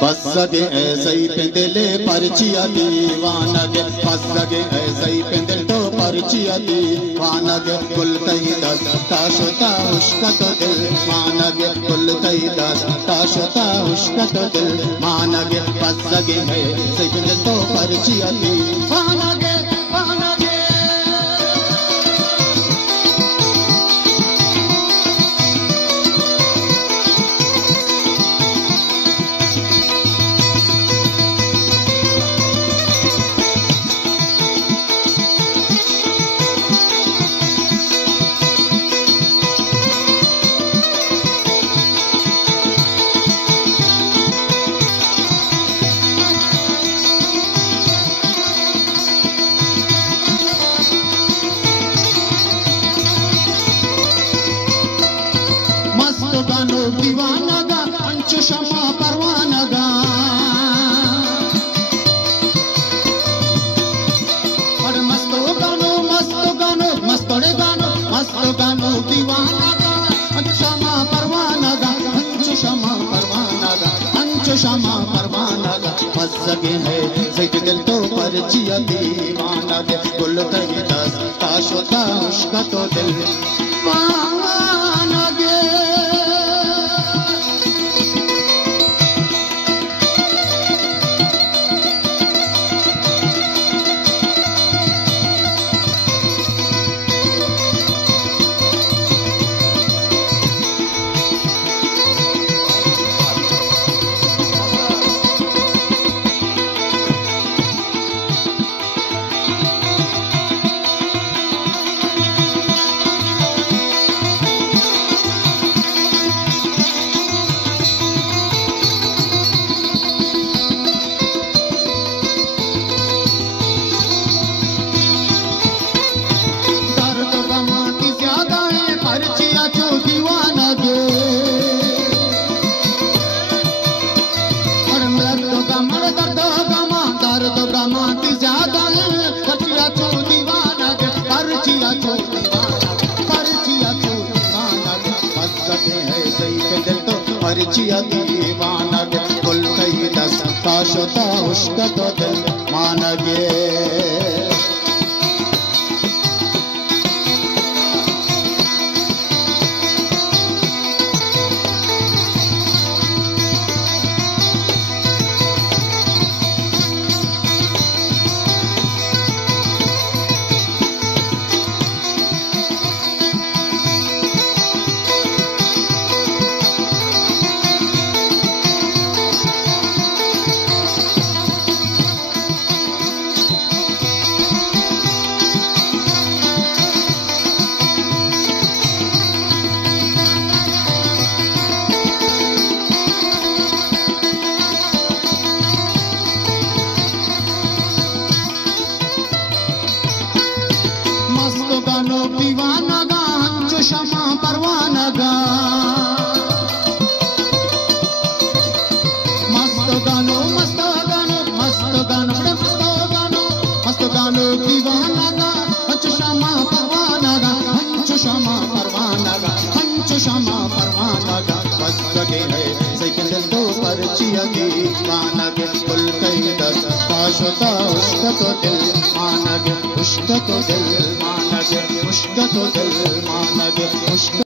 पसगे ऐसे ही पेंदले परचिया दीवानगे पसगे ऐसे ही पेंदल तो परचिया दीवानगे कुल तही दस ताशोता उश्का तो दिल मानगे कुल तही दस ताशोता उश्का तो दिल मानगे पसगे ऐसे ही पेंदल तो परचिया दीवानगे गानो दीवानगा अंश क्षमा परवानगा और मस्तो गानो दीवानगा अंश क्षमा परवानगा अंश क्षमा परवानगा फसगे है सही दिल तो परचिया दीवानगे कुल तही दस ताशोता उश्का तो दिल मानगे परचिया दीवानगे कुल तही दस ताशोता उश्का तो दिल मानगे गानो दीवानगा अंश क्षमा परवानगा मस्त गानो दीवानगा अंश क्षमा परवानगा अंश क्षमा परवानगा पसगे है सही दिल तो परचिया दीवानगे कुल तही दस ताशोता उश्का तो दिल मानगे उश्का तो दिल मानगे उश्का तो दिल मानगे उश्का